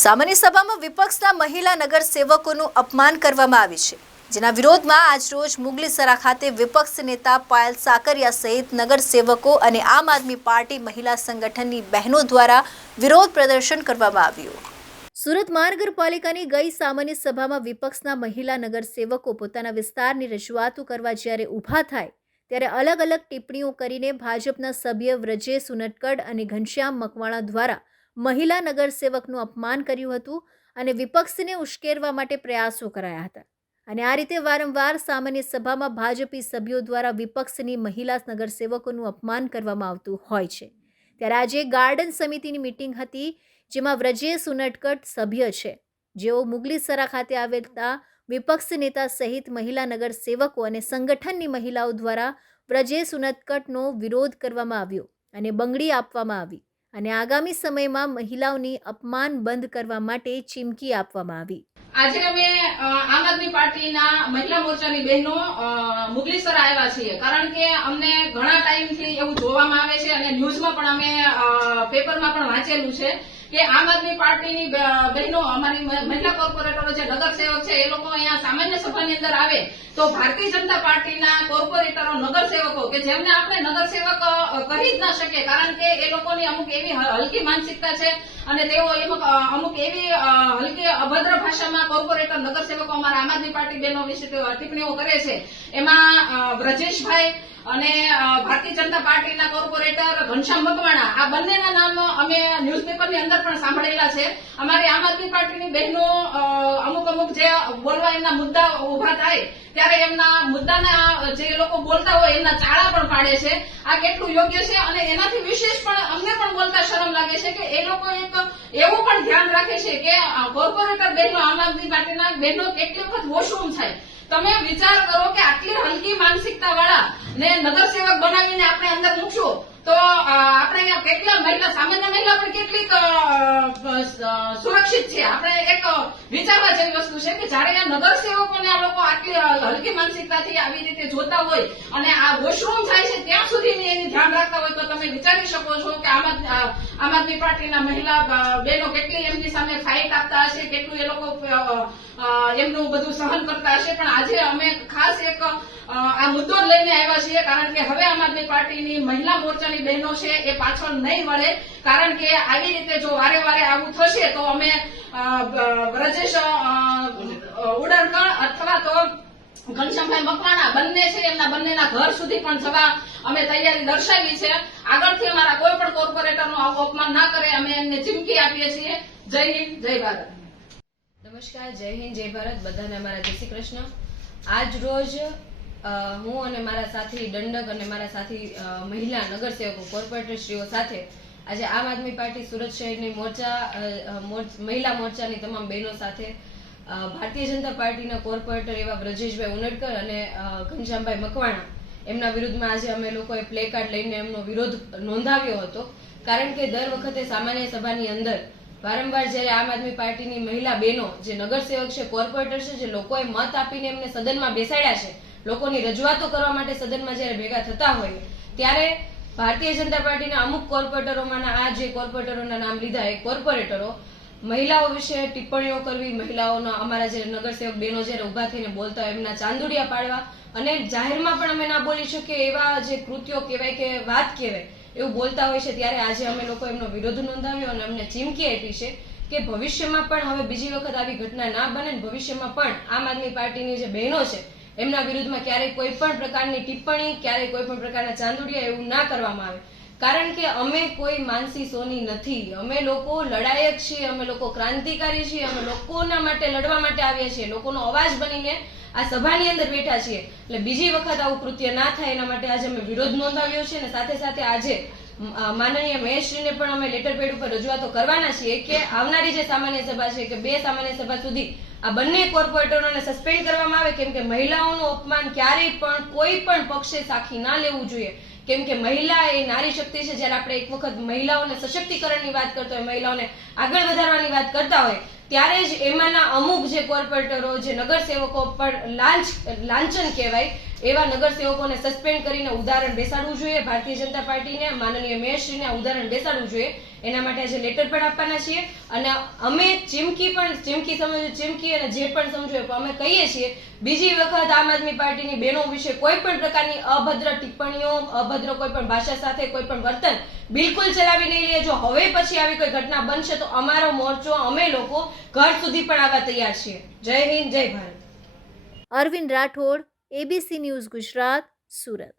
સામાન્ય સભામાં વિપક્ષના મહિલા નગરસેવકોનું અપમાન કરવામાં આવ્યું છે, જેના વિરોધમાં આજરોજ મુગલીસરા ખાતે વિપક્ષ નેતા પાયલ સાકરિયા સહિત નગરસેવકો અને આમ આદમી પાર્ટી મહિલા સંગઠનની બહેનો દ્વારા વિરોધ પ્રદર્શન કરવામાં આવ્યું. સુરત મહાનગરપાલિકાની ગઈ સામાન્ય સભામાં વિપક્ષના મહિલા નગરસેવકો પોતાના વિસ્તારની રજૂઆતો કરવા જ્યારે ઊભા થાય ત્યારે અલગ અલગ ટિપ્પણીઓ કરીને ભાજપના સભ્ય વ્રજેશ ઉનટકડ અને ઘનશ્યામ મકવાણા દ્વારા મહિલા નગરસેવકનું અપમાન કર્યું હતું અને વિપક્ષને ઉશ્કેરવા માટે પ્રયાસો કરાયા હતા. અને આ રીતે વારંવાર સામાન્ય સભામાં ભાજપી સભ્યો દ્વારા વિપક્ષની મહિલા નગરસેવકોનું અપમાન કરવામાં આવતું હોય છે. ત્યારે આજે ગાર્ડન સમિતિની મીટિંગ હતી, જેમાં વ્રજેશ ઉનટકડ સભ્ય છે, જેઓ મુગલીસરા ખાતે આવેલા વિપક્ષ નેતા સહિત મહિલા નગરસેવકો અને સંગઠનની મહિલાઓ દ્વારા વ્રજેશ ઉનટકડનો વિરોધ કરવામાં આવ્યો અને બંગડી આપવામાં આવી અને આગામી સમયમાં મહિલાઓની અપમાન બંધ કરવા માટે ચીમકી આપવામાં આવી. આજે અમે આમ આદમી પાર્ટીના મહિલા મોરચાની બહેનો મુગલીસરા આવ્યા છીએ, કારણ કે અમને ઘણા ટાઈમથી એવું જોવામાં આવે છે અને ન્યૂઝમાં પણ અમે પેપરમાં પણ વાંચેલું છે કે આમ આદમી પાર્ટીની બહેનો, અમારી મહિલા કોર્પોરેટરો જે નગરસેવક છે, એ લોકો અહીંયા સામાન્ય સભાની અંદર આવે તો ભારતીય જનતા પાર્ટીના કોર્પોરેટરો, નગરસેવકો કે જેમને આપણે નગરસેવક કહી જ ના શકીએ, કારણ કે એ લોકોની અમુક એવી હલકી માનસિકતા છે અને તેઓ અમુક એવી હલકી અભદ્ર ભાષામાં કોર્પોરેટર, નગરસેવકો અમારા આમ આદમી પાર્ટી બહેનો વિશે ટિપ્પણીઓ કરે છે. એમાં વ્રજેશભાઈ અને ભારતીય જનતા પાર્ટીના કોર્પોરેટર ઘનશ્યામ મકવાણા, આ બંનેના નામ અમે ન્યૂઝપેપરની અંદર પણ સાંભળેલા છે. અમારી આમ આદમી પાર્ટીની બહેનો અમુક જે બોલવા એમના મુદ્દા ઉભા થાય ત્યારે એમના મુદ્દાના જે લોકો બોલતા હોય એમના ચાળા પણ પાડે છે. આ કેટલું યોગ્ય છે અને એનાથી વિશેષ પણ અમને પણ બોલતા શરમ લાગે છે કે એ લોકો એક એવું પણ ધ્યાન રાખે છે કે કોર્પોરેટર બહેનો, આમ આદમી પાર્ટીના બહેનો કેટલી વખત વોશરૂમ થાય. તમે વિચાર કરો કે આટલી હલકી માનસિકતા વાળા ને નગરસેવક બનાવીને આપણે અંદર મૂકશું તો આપણે અહીંયા કેટલા મહિલા, સામાન્ય મહિલા પણ કેટલીક સુરક્ષિત છે. આપણે એક વિચારવા જેવી વસ્તુ છે કે જયારે આ નગરસેવકોને આ લોકો આટલી હલકી માનસિકતાથી આવી રીતે જોતા હોય અને આ વોશરૂમ થાય છે ત્યાં સુધી એની ધ્યાન રાખતા હોય તો તમે વિચારી શકો છો કે આમ આદમી પાર્ટીના મહિલા બહેનો કેટલી એમની સામે ફાઇટ આપતા હશે, કેટલું એ લોકો એમનું બધું સહન કરતા હશે. પણ આજે અમે ખાસ એક આ મુદ્દો લઈને આવ્યા છીએ, કારણ કે હવે આમ આદમી પાર્ટીની મહિલા મોરચાની બહેનો છે એ પાછળ નહીં વળે, કારણ કે આવી રીતે જો વારે વારે આવું થશે તો અમે વ્રજેશ ઉનટકડ અથવા તો ઘનશ્યામભાઈ મકવાણા બંને છે, એમના બંનેના ઘર સુધી પણ જવા અમે તૈયારી દર્શાવી છે. આગળથી અમારા કોઈ પણ કોર્પોરેટરનું આવું અપમાન ના કરે, અમે એમને ચીમકી આપીએ છીએ. જય હિન્દ, જય ભારત. નમસ્કાર, જય હિન્દ, જય ભારત. બધાને અમારા જય શ્રી કૃષ્ણ. આજ રોજ હું અને મારા સાથી દંડક અને મારા સાથી મહિલા નગરસેવકો, કોર્પોરેટરશ્રીઓ સાથે આજે આમ આદમી પાર્ટી સુરત શહેરની મહિલા મોરચાની તમામ બહેનો સાથે ભારતીય જનતા પાર્ટીના કોર્પોરેટર એવા વ્રજેશભાઈ ઉનટકડ અને ઘનશ્યામભાઈ મકવાણા એમના વિરુદ્ધમાં આજે અમે લોકોએ પ્લે કાર્ડ લઈને એમનો વિરોધ નોંધાવ્યો હતો. કારણ કે દર વખતે સામાન્ય સભાની અંદર વારંવાર જ્યારે આમ આદમી પાર્ટીની મહિલા બહેનો જે નગરસેવક છે, કોર્પોરેટર છે, જે લોકોએ મત આપીને એમને સદનમાં બેસાડ્યા છે, લોકોની રજૂઆતો કરવા માટે સદનમાં જ્યારે ભેગા થતા હોય ત્યારે ભારતીય જનતા પાર્ટીના અમુક કોર્પોરેટરોમાંના આ જે કોર્પોરેટરોના નામ લીધા એ કોર્પોરેટરો મહિલાઓ વિશે ટિપ્પણીઓ કરવી, મહિલાઓના અમારા જે નગરસેવક બહેનો જ્યારે ઉભા થઈને બોલતા હોય એમના ચાંદુડિયા પાડવા અને જાહેરમાં પણ અમે ના બોલી શકીએ એવા જે કૃત્યો કહેવાય કે વાત કહેવાય એવું બોલતા હોય છે. ત્યારે આજે અમે લોકો એમનો વિરોધ નોંધાવ્યો અને અમને ચીમકી આપી છે કે ભવિષ્યમાં પણ હવે બીજી વખત આવી ઘટના ના બને, ભવિષ્યમાં પણ આમ આદમી પાર્ટીની જે બહેનો છે એમના વિરુદ્ધમાં ક્યારેય કોઈ પણ પ્રકારની ટિપ્પણી, ક્યારેય કોઈ પણ પ્રકારના ચાંદુડિયા એવું ના કરવામાં આવે. કારણ કે અમે કોઈ માનસી સોની નથી, અમે લોકો લડાયક છીએ, અમે લોકો ક્રાંતિકારી છીએ, અમે લોકોના માટે લડવા માટે આવ્યા છીએ, લોકોનો અવાજ બનીને આ સભાની અંદર બેઠા છીએ. એટલે બીજી વખત આવું કૃત્ય ના થાય એના માટે આજે અમે વિરોધ નોંધાવ્યો છે અને સાથે સાથે આજે માનનીય મહેશશ્રીને પણ અમે લેટર પેડ ઉપર રજૂઆતો કરવાના છીએ કે આવનારી જે સામાન્ય સભા છે કે 2 સામાન્ય સભા સુધી આ બંને કોર્પોરેટરોને સસ્પેન્ડ કરવામાં આવે, કેમ કે મહિલાઓનું અપમાન ક્યારેય પણ કોઈ પણ પક્ષે સાખી ના લેવું જોઈએ. કેમ કે મહિલા એ નારી શક્તિ છે. જ્યારે આપણે એક વખત મહિલાઓને સશક્તિકરણની વાત કરતા હોય, મહિલાઓને આગળ વધારવાની વાત કરતા હોય ત્યારે જ એમાંના અમુક જે કોર્પોરેટરો, જે નગરસેવકો પણ લાંછન કહેવાય એવા નગરસેવકોને સસ્પેન્ડ કરીને ઉદાહરણ બેસાડવું જોઈએ. ભારતીય જનતા પાર્ટીને, માનનીય મેયરશ્રીને ઉદાહરણ બેસાડવું જોઈએ એના માટે આજે લેટર પણ આપવાના છીએ અને અમે ચીમકી સમજો ચીમકી અને જે પણ સમજો પણ અમે કહીએ છીએ બીજી વખત આમ આદમી પાર્ટીની બહેનો વિશે કોઈ પણ પ્રકારની અભદ્ર ટિપ્પણીઓ અભદ્ર કોઈ પણ ભાષા સાથે કોઈ પણ વર્તન બિલકુલ ચલાવી નહીં લઈએ. જો હવે પછી આવી કોઈ ઘટના બનશે તો અમારો મોરચો અમે લોકો ઘર સુધી પણ આવવા તૈયાર છીએ. જય હિન્દ, જય ભારત. Arvind Rathod, ABC news Gujarat, Surat.